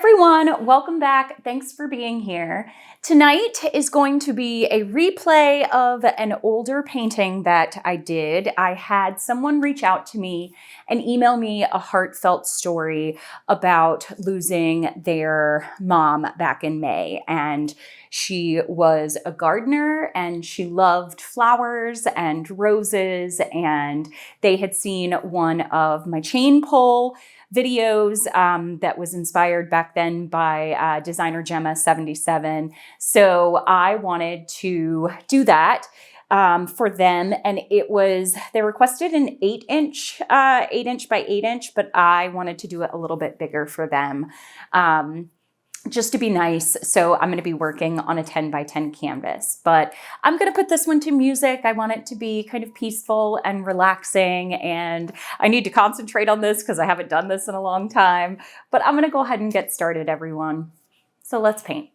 everyone, welcome back. Thanks for being here. Tonight is going to be a replay of an older painting that I did. I had someone reach out to me and email me a heartfelt story about losing their mom back in May. And she was a gardener and she loved flowers and roses, and they had seen one of my chain pull videos that was inspired back then by designer Gemma 77. So I wanted to do that for them, and they requested an 8-inch, 8-inch by 8-inch, but I wanted to do it a little bit bigger for them. Just to be nice. So I'm going to be working on a 10 by 10 canvas, but I'm going to put this one to music. I want it to be kind of peaceful and relaxing, and I need to concentrate on this because I haven't done this in a long time, but I'm going to go ahead and get started, everyone. So let's paint.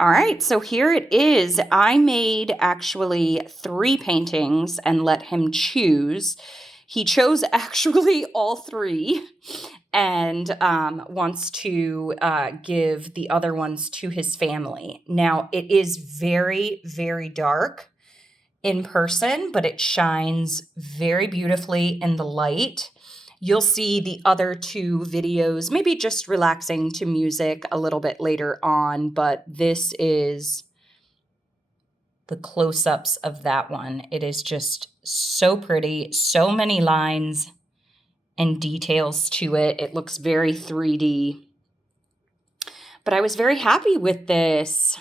All right, so here it is. I made actually 3 paintings and let him choose. He chose actually all 3 and wants to give the other ones to his family. Now, it is very, very dark in person, but it shines very beautifully in the light. You'll see the other 2 videos, maybe just relaxing to music a little bit later on, but this is the close-ups of that one. It is just so pretty, so many lines and details to it. It looks very 3D. But I was very happy with this.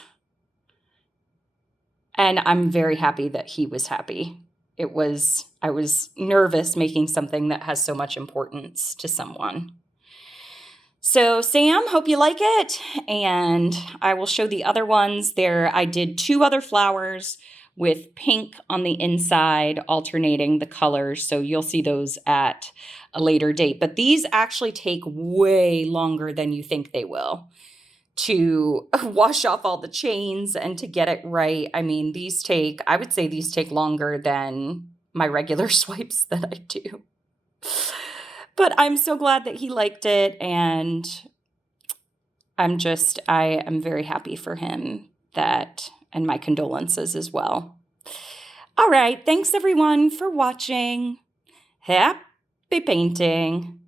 And I'm very happy that he was happy. I was nervous making something that has so much importance to someone. So Sam, hope you like it. And I will show the other ones there. I did 2 other flowers with pink on the inside, alternating the colors. So you'll see those at a later date. But these actually take way longer than you think they will to wash off all the chains and to get it right. I mean, I would say these take longer than my regular swipes that I do. But I'm so glad that he liked it, and I am very happy for him and my condolences as well. All right, thanks everyone for watching. Happy painting.